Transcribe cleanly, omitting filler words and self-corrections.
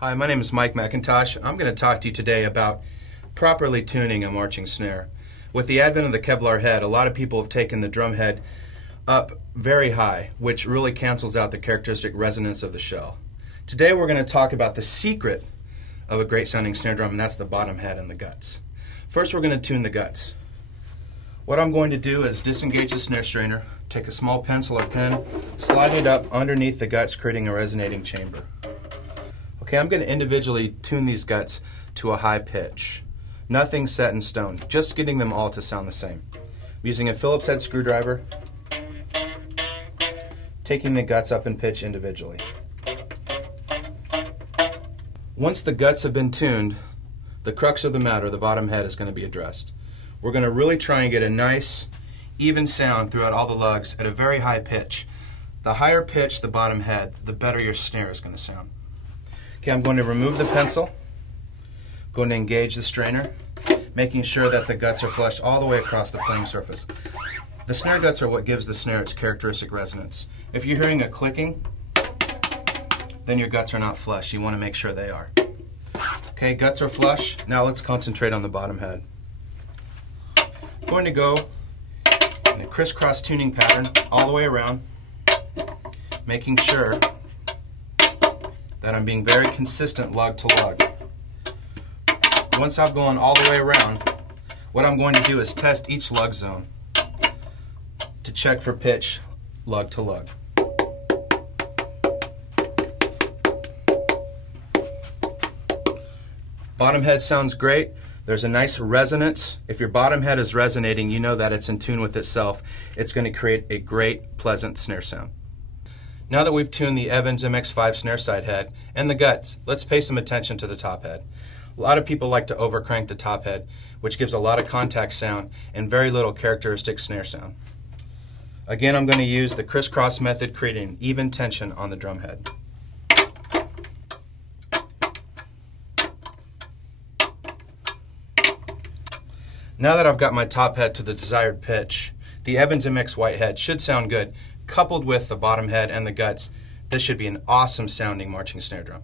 Hi, my name is Mike McIntosh. I'm going to talk to you today about properly tuning a marching snare. With the advent of the Kevlar head, a lot of people have taken the drum head up very high, which really cancels out the characteristic resonance of the shell. Today we're going to talk about the secret of a great sounding snare drum, and that's the bottom head and the guts. First we're going to tune the guts. What I'm going to do is disengage the snare strainer, take a small pencil or pen, slide it up underneath the guts, creating a resonating chamber. Okay, I'm going to individually tune these guts to a high pitch. Nothing set in stone, just getting them all to sound the same. I'm using a Phillips head screwdriver, taking the guts up in pitch individually. Once the guts have been tuned, the crux of the matter, the bottom head, is going to be addressed. We're going to really try and get a nice, even sound throughout all the lugs at a very high pitch. The higher pitch the bottom head, the better your snare is going to sound. Okay, I'm going to remove the pencil, going to engage the strainer, making sure that the guts are flush all the way across the playing surface. The snare guts are what gives the snare its characteristic resonance. If you're hearing a clicking, then your guts are not flush. You want to make sure they are. Okay, guts are flush. Now let's concentrate on the bottom head. I'm going to go in a crisscross tuning pattern all the way around, making sure that I'm being very consistent lug to lug. Once I've gone all the way around, what I'm going to do is test each lug zone to check for pitch lug to lug. Bottom head sounds great. There's a nice resonance. If your bottom head is resonating, you know that it's in tune with itself. It's going to create a great, pleasant snare sound. Now that we've tuned the Evans MX5 snare side head and the guts, let's pay some attention to the top head. A lot of people like to overcrank the top head, which gives a lot of contact sound and very little characteristic snare sound. Again, I'm going to use the crisscross method, creating even tension on the drum head. Now that I've got my top head to the desired pitch, the Evans MX white head should sound good. Coupled with the bottom head and the guts, this should be an awesome sounding marching snare drum.